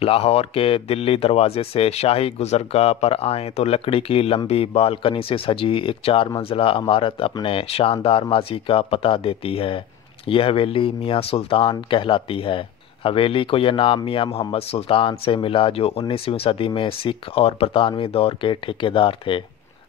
لاہور کے دلی دروازے سے شاہی گزرگاہ پر آئیں تو لکڑی کی لمبی بالکنی سے سجی ایک 4 منزلہ عمارت اپنے شاندار ماضی کا پتہ دیتی ہے۔ یہ حویلی میاں سلطان کہلاتی ہے۔ حویلی کو یہ نام میاں محمد سلطان سے ملا جو 19ویں صدی میں سکھ اور برطانوی دور کے ٹھیکیدار تھے۔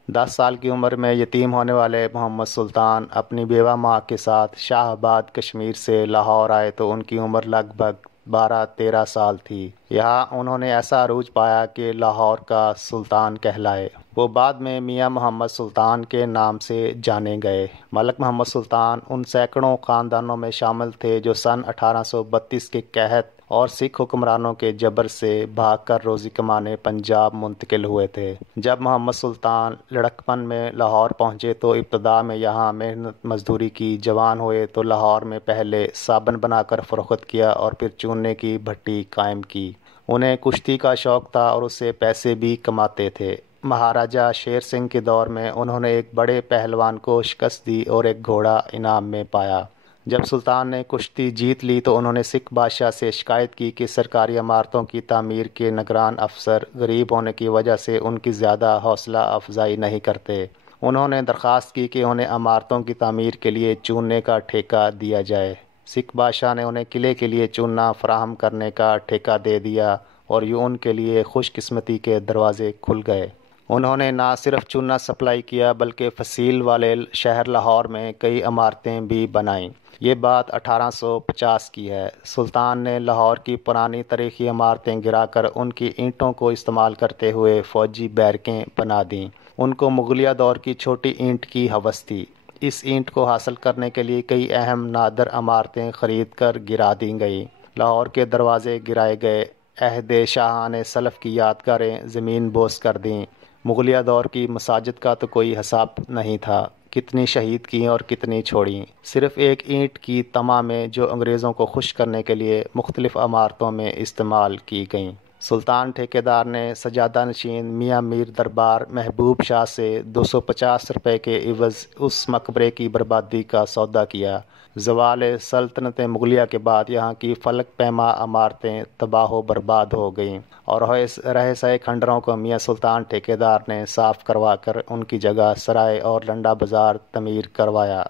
10 سال کی عمر میں یتیم ہونے والے محمد سلطان اپنی بیوہ ماں کے ساتھ شاہ آباد کشمیر سے لاہور آئے تو ان کی عمر لگ بھگ 12-13 سال تھی۔ یہاں انہوں نے ایسا عروج پایا کہ لاہور کا سلطان کہلائے۔ وہ بعد میں میاں محمد سلطان کے نام سے جانے گئے۔ ملک محمد سلطان ان سینکڑوں خاندانوں میں شامل تھے جو سن 1832 کے قحط اور سکھ حکمرانوں کے جبر سے بھاگ کر روزی کمانے پنجاب منتقل ہوئے تھے۔ جب محمد سلطان لڑکپن میں لاہور پہنچے تو ابتدا میں یہاں محنت مزدوری کی۔ جوان ہوئے تو لاہور میں پہلے صابن بنا کر فروخت کیا اور پھر چونے کی بھٹی قائم کی۔ انہیں کشتی کا شوق تھا اور اس سے پیسے بھی کماتے تھے۔ مہاراجہ شیر سنگھ کے دور میں انہوں نے ایک بڑے پہلوان کو شکست دی اور ایک گھوڑا انعام میں پایا۔ جب سلطان نے کشتی جیت لی تو انہوں نے سکھ بادشاہ سے شکایت کی کہ سرکاری عمارتوں کی تعمیر کے نگران افسر غریب ہونے کی وجہ سے ان کی زیادہ حوصلہ افزائی نہیں کرتے۔ انہوں نے درخواست کی کہ انہیں عمارتوں کی تعمیر کے لیے چوننے کا ٹھیکہ دیا جائے۔ سکھ بادشاہ نے انہیں قلعے کے لیے چوننا فراہم کرنے کا ٹھیکہ دے دیا اور یوں ان کے لیے خوش قسمتی کے دروازے کھل گئے۔ انہوں نے نہ صرف چونا سپلائی کیا بلکہ فصیل والے شہر لاہور میں کئی عمارتیں بھی بنائیں۔ یہ بات 1850 کی ہے۔ سلطان نے لاہور کی پرانی تاریخی عمارتیں گرا کر ان کی اینٹوں کو استعمال کرتے ہوئے فوجی بیرکیں بنا دیں۔ ان کو مغلیہ دور کی چھوٹی اینٹ کی ہوس تھی۔ اس اینٹ کو حاصل کرنے کے لیے کئی اہم نادر عمارتیں خرید کر گرا دی گئیں۔ لاہور کے دروازے گرائے گئے۔ عہد شاہان سلف کی یادگاریں زمین بوس کر دیں۔ مغلیہ دور کی مساجد کا تو کوئی حساب نہیں تھا، کتنی شہید کیں اور کتنی چھوڑیں۔ صرف ایک اینٹ کی تمہ میں جو انگریزوں کو خوش کرنے کے لیے مختلف عمارتوں میں استعمال کی گئیں۔ سلطان ٹھیکیدار نے سجادہ نشین میاں میر دربار محبوب شاہ سے 250 روپے کے عوض اس مقبرے کی بربادی کا سودا کیا۔ زوال سلطنت مغلیہ کے بعد یہاں کی فلک پیما عمارتیں تباہ و برباد ہو گئیں اور رہے سائے کھنڈروں کو میاں سلطان ٹھیکیدار نے صاف کروا کر ان کی جگہ سرائے اور لنڈا بازار تعمیر کروایا۔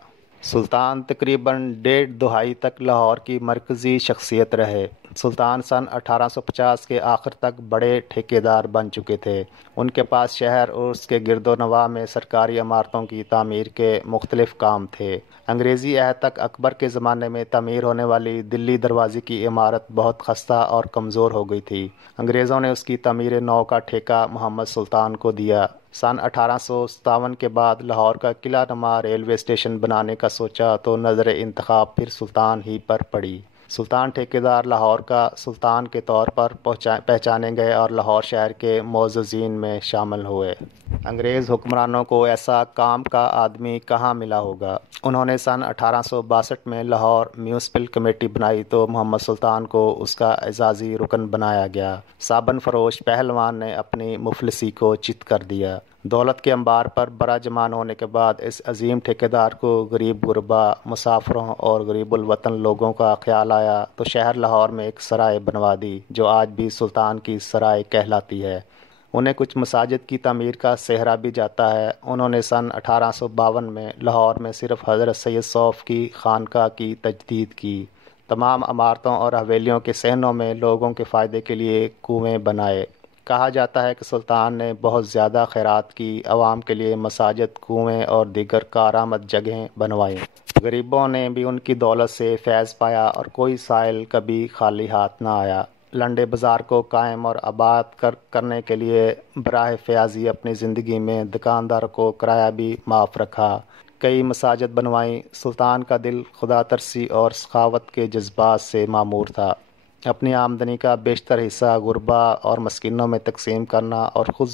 سلطان تقریباً 1.5 دہائی تک لاہور کی مرکزی شخصیت رہے۔ سلطان سن 1850 کے آخر تک بڑے ٹھیکیدار بن چکے تھے۔ ان کے پاس شہر اور اس کے گرد و نواح میں سرکاری عمارتوں کی تعمیر کے مختلف کام تھے۔ انگریزی عہد تک اکبر کے زمانے میں تعمیر ہونے والی دلی دروازے کی عمارت بہت خستہ اور کمزور ہو گئی تھی۔ انگریزوں نے اس کی تعمیر نو کا ٹھیکہ محمد سلطان کو دیا۔ سن 1857 کے بعد لاہور کا قلعہ نما ریلوے اسٹیشن بنانے کا سوچا تو نظر انتخاب پھر سلطان ہی پر پڑی۔ سلطان ٹھیکیدار لاہور کا سلطان کے طور پر پہچانے گئے اور لاہور شہر کے معززین میں شامل ہوئے۔ انگریز حکمرانوں کو ایسا کام کا آدمی کہاں ملا ہوگا۔ انہوں نے سن 1862 میں لاہور میونسپل کمیٹی بنائی تو محمد سلطان کو اس کا اعزازی رکن بنایا گیا۔ صابن فروش پہلوان نے اپنی مفلسی کو چت کر دیا۔ دولت کے انبار پر براجمان ہونے کے بعد اس عظیم ٹھیکیدار کو غریب غربا، مسافروں اور غریب الوطن لوگوں کا خیال آیا تو شہر لاہور میں ایک سرائے بنوا دی جو آج بھی سلطان کی سرائے کہلاتی ہے۔ انہیں کچھ مساجد کی تعمیر کا سہرا بھی جاتا ہے۔ انہوں نے سن 1852 میں لاہور میں صرف حضرت سید سوف کی خانقاہ کی تجدید کی۔ تمام عمارتوں اور حویلیوں کے صحنوں میں لوگوں کے فائدے کے لیے کنویں بنائے۔ کہا جاتا ہے کہ سلطان نے بہت زیادہ خیرات کی، عوام کے لیے مساجد، کنویں اور دیگر کارآمد جگہیں بنوائیں۔ غریبوں نے بھی ان کی دولت سے فیض پایا اور کوئی سائل کبھی خالی ہاتھ نہ آیا۔ لنڈے بازار کو قائم اور آباد کرنے کے لیے براہ فیاضی اپنی زندگی میں دکاندار کو کرایہ بھی معاف رکھا۔ کئی مساجد بنوائیں۔ سلطان کا دل خدا ترسی اور سخاوت کے جذبات سے معمور تھا۔ اپنی آمدنی کا بیشتر حصہ غربا اور مسکینوں میں تقسیم کرنا اور خود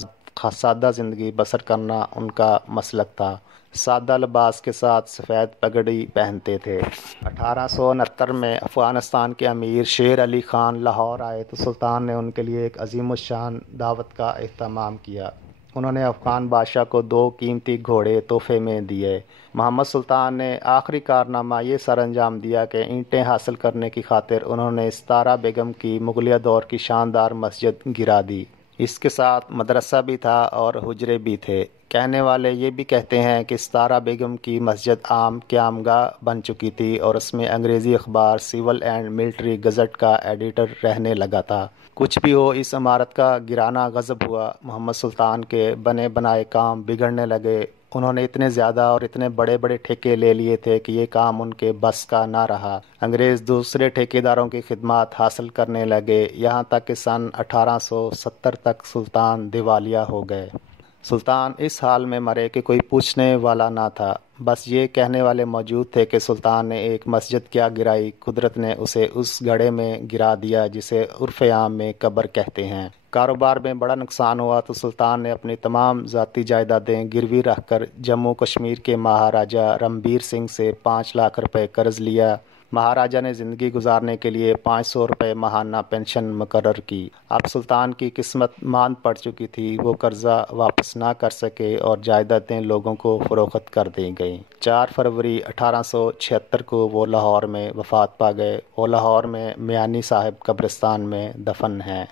سادہ زندگی بسر کرنا ان کا مسلک تھا۔ سادہ لباس کے ساتھ سفید پگڑی پہنتے تھے۔ 1869 میں افغانستان کے امیر شیر علی خان لاہور آئے تو سلطان نے ان کے لیے ایک عظیم الشان دعوت کا اہتمام کیا۔ انہوں نے افغان بادشاہ کو 2 قیمتی گھوڑے تحفے میں دیے۔ محمد سلطان نے آخری کارنامہ یہ سر انجام دیا کہ اینٹیں حاصل کرنے کی خاطر انہوں نے ستارہ بیگم کی مغلیہ دور کی شاندار مسجد گرا دی۔ اس کے ساتھ مدرسہ بھی تھا اور حجرے بھی تھے۔ کہنے والے یہ بھی کہتے ہیں کہ ستارہ بیگم کی مسجد عام قیام گاہ بن چکی تھی اور اس میں انگریزی اخبار سول اینڈ ملٹری گزٹ کا ایڈیٹر رہنے لگا تھا۔ کچھ بھی ہو، اس عمارت کا گرانا غضب ہوا۔ محمد سلطان کے بنے بنائے کام بگڑنے لگے۔ انہوں نے اتنے زیادہ اور اتنے بڑے بڑے ٹھیکے لے لیے تھے کہ یہ کام ان کے بس کا نہ رہا۔ انگریز دوسرے ٹھیکیداروں کی خدمات حاصل کرنے لگے، یہاں تک کہ سن 1870 تک سلطان دیوالیہ ہو گئے۔ سلطان اس حال میں مرے کہ کوئی پوچھنے والا نہ تھا۔ بس یہ کہنے والے موجود تھے کہ سلطان نے ایک مسجد کیا گرائی، قدرت نے اسے اس گڑھے میں گرا دیا جسے عرف عام میں قبر کہتے ہیں۔ کاروبار میں بڑا نقصان ہوا تو سلطان نے اپنی تمام ذاتی جائیدادیں گروی رکھ کر جموں کشمیر کے مہاراجہ رنبیر سنگھ سے 5 لاکھ روپے قرض لیا۔ مہاراجہ نے زندگی گزارنے کے لیے 500 روپے ماہانہ پینشن مقرر کی۔ اب سلطان کی قسمت ماند پڑ چکی تھی، وہ قرضہ واپس نہ کر سکے اور جائیدادیں لوگوں کو فروخت کر دی گئیں۔ 4 فروری 1876 کو وہ لاہور میں وفات پا گئے۔ وہ لاہور میں میانی صاحب قبرستان میں دفن ہیں۔